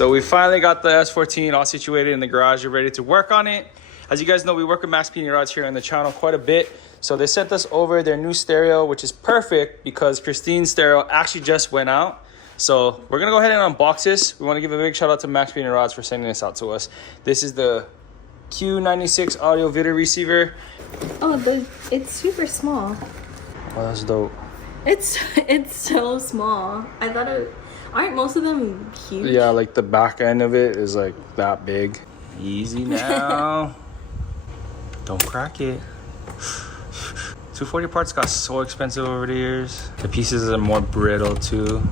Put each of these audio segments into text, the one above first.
So we finally got the S14 all situated in the garage. We're ready to work on it. As you guys know, we work with Max Speeding Rods here on the channel quite a bit. So they sent us over their new stereo, which is perfect because Christine's stereo actually just went out. So we're gonna go ahead and unbox this. We want to give a big shout out to Max Speeding Rods for sending this out to us. This is the Q96 audio video receiver. Oh, it's super small. Oh, that's dope. It's so small. I thought it. Aren't most of them huge? Yeah, like the back end of it is like that big. Easy now. Don't crack it. 240 parts got so expensive over the years. The pieces are more brittle too.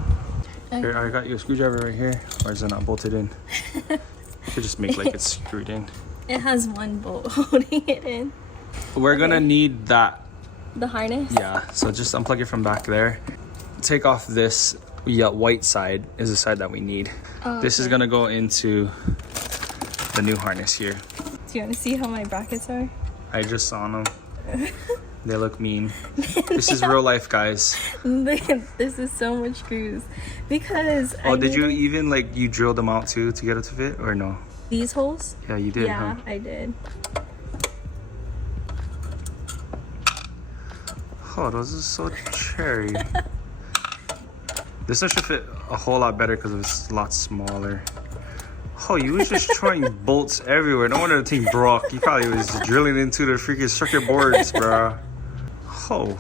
Here, I got you a screwdriver right here. Or is it not bolted in? You should just make like it's screwed in. It has one bolt holding it in. We're gonna need that. The harness? Yeah, so just unplug it from back there. Take off this white side is the side that we need. Oh, this is gonna go into the new harness here. Do you want to see how my brackets are? I just saw them. They look mean. This is real life, guys. This is so much screws. Because did you even like you drilled them out too to get it to fit or no? These holes? Yeah, you did. Yeah, huh? I did. Oh, those are so cherry. This one should fit a whole lot better because it's a lot smaller. Oh, you was just throwing bolts everywhere. No wonder the thing broke. You probably was drilling into the freaking circuit boards, bro. Oh.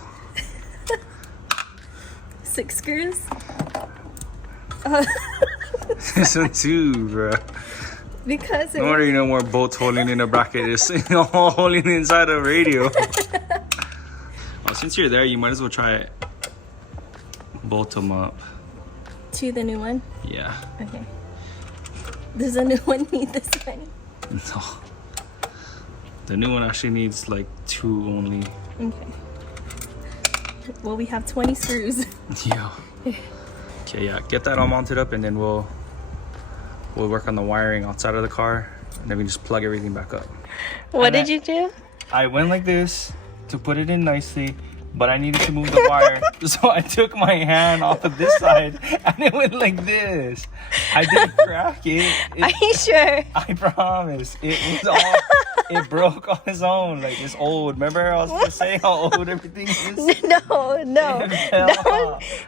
6 screws? This one too, bro. Because no wonder you know more bolts holding in a bracket. It's holding inside the radio. Oh, since you're there, you might as well try it. Bolt them up. To the new one? Yeah. Okay. Does the new one need this many? No. The new one actually needs like 2 only. Okay. Well, we have 20 screws. Yeah. Okay, yeah. Get that all mounted up and then we'll work on the wiring outside of the car and then we just plug everything back up. What did you do? I went like this to put it in nicely, but I needed to move the wire. So I took my hand off of this side and it went like this. I didn't crack it. Are you sure? I promise. It was all, it broke on its own. Like it's old. Remember I was gonna say how old everything is? No.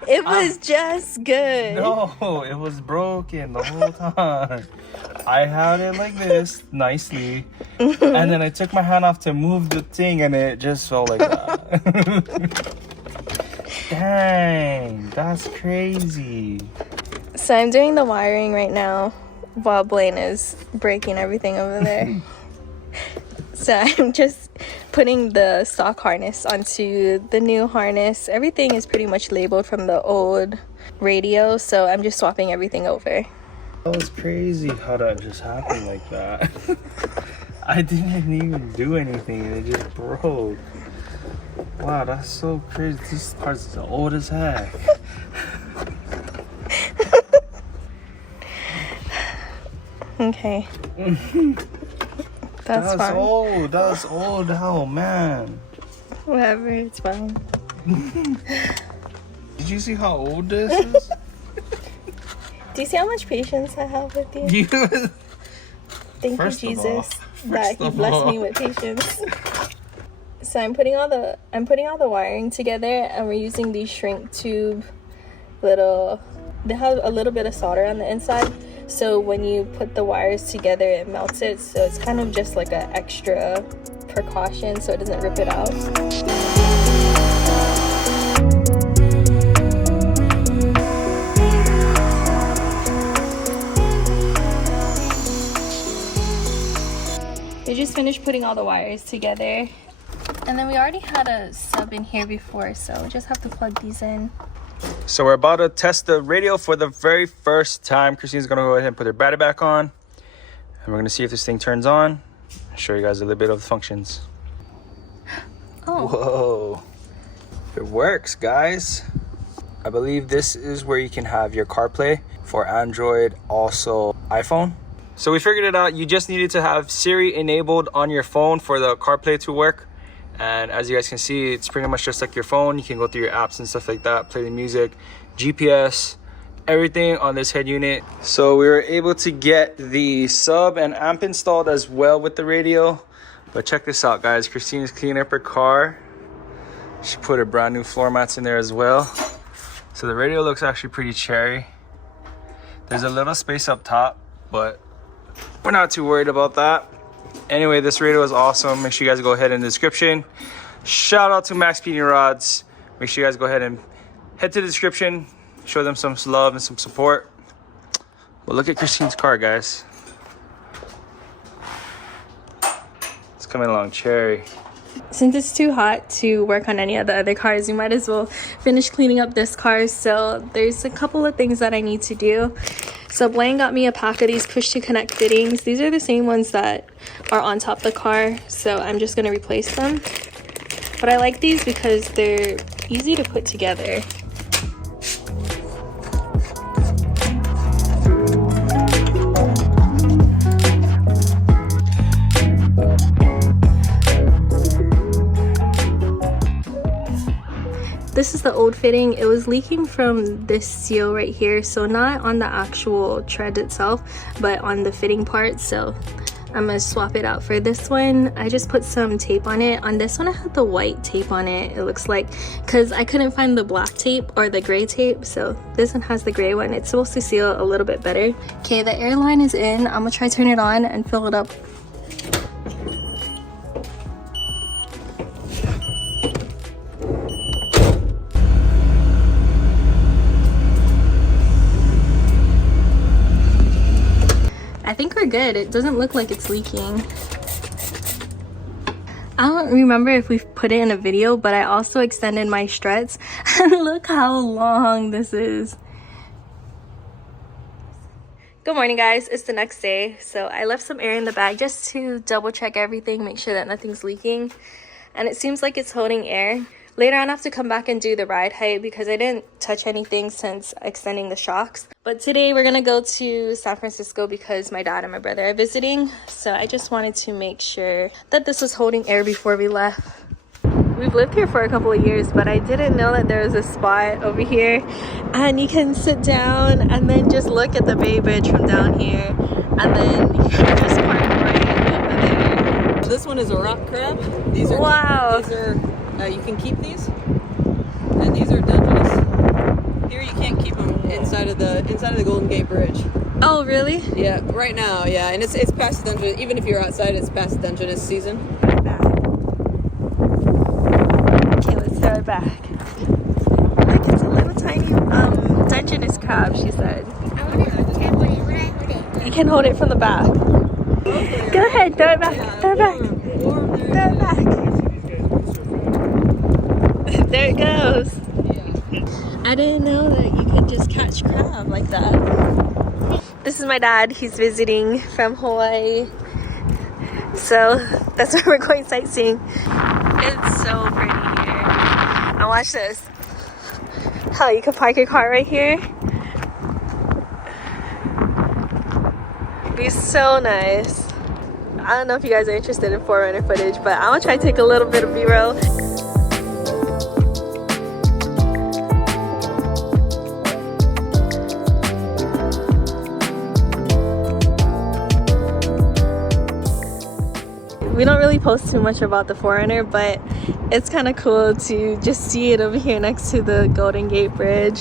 It was just good. No, it was broken the whole time. I had it like this, nicely. And then I took my hand off to move the thing and it just fell like that. Dang, that's crazy. So I'm doing the wiring right now while Blaine is breaking everything over there. So I'm just putting the stock harness onto the new harness. Everything is pretty much labeled from the old radio, so I'm just swapping everything over. That was crazy how that just happened like that. I didn't even do anything and it just broke. Wow, that's so crazy. This part's old as heck. Okay. That's fine. Old. That's old now, man. Whatever, it's fine. Did you see how old this is? Do you see how much patience I have with you? Thank you, Jesus, that He blessed me with patience. So I'm putting all the wiring together, and we're using these shrink tube little. They have a little bit of solder on the inside, so when you put the wires together, it melts it. So it's kind of just like an extra precaution, so it doesn't rip it out. We just finished putting all the wires together. And then we already had a sub in here before, so we just have to plug these in. So we're about to test the radio for the very first time. Christine's gonna go ahead and put her battery back on. And we're gonna see if this thing turns on. I'll show you guys a little bit of the functions. Oh. Whoa. It works, guys. I believe this is where you can have your CarPlay for Android, also iPhone. So we figured it out. You just needed to have Siri enabled on your phone for the CarPlay to work. And as you guys can see, it's pretty much just like your phone. You can go through your apps and stuff like that, play the music, GPS, everything on this head unit. So we were able to get the sub and amp installed as well with the radio. But check this out, guys. Christine's cleaning up her car. She put her brand new floor mats in there as well. So the radio looks actually pretty cherry. There's a little space up top, but we're not too worried about that. Anyway, this radio is awesome. Make sure you guys go ahead in the description. Shout out to Max Speeding Rods. Make sure you guys go ahead and head to the description. Show them some love and some support. But look at Christine's car, guys. It's coming along cherry. Since it's too hot to work on any of the other cars, we might as well finish cleaning up this car. So there's a couple of things that I need to do. So Blaine got me a pack of these push to connect fittings. These are the same ones that are on top of the car, so I'm just going to replace them. But I like these because they're easy to put together. This is the old fitting. It was leaking from this seal right here, so not on the actual tread itself, but on the fitting part. So I'm gonna swap it out for this one. I just put some tape on it. On this one I had the white tape on it, it looks like, because I couldn't find the black tape or the gray tape, so this one has the gray one. It's supposed to seal a little bit better. Okay, the air line is in. I'm gonna try to turn it on and fill it up. I think we're good. It doesn't look like it's leaking. I don't remember if we've put it in a video, but I also extended my struts. And look how long this is. Good morning, guys. It's the next day. So I left some air in the bag just to double check everything, make sure that nothing's leaking. And it seems like it's holding air. Later on I have to come back and do the ride height because I didn't touch anything since extending the shocks. But today we're gonna go to San Francisco because my dad and my brother are visiting. So I just wanted to make sure that this was holding air before we left. We've lived here for a couple of years, but I didn't know that there was a spot over here and you can sit down and then just look at the Bay Bridge from down here, and then you can just park right over there. This one is a rock crab. These are wow. These are you can keep these, and these are Dungeness. Here you can't keep them inside of the Golden Gate Bridge. Oh really? Yeah, right now, yeah, and it's past the Dungeness. Even if you're outside, it's past the Dungeness season. Okay, let's throw it back. Look, it's a little tiny Dungeness crab, she said. You can hold it from the back. Go ahead, throw it back, throw it back, throw it back. There it goes. I didn't know that you could just catch crab like that. This is my dad. He's visiting from Hawaii. So that's why we're going sightseeing. It's so pretty here. Now watch this. How you can park your car right here. It'd be so nice. I don't know if you guys are interested in 4Runner footage, but I'm gonna try to take a little bit of B-roll. We don't really post too much about the 4Runner, but it's kind of cool to just see it over here next to the Golden Gate Bridge.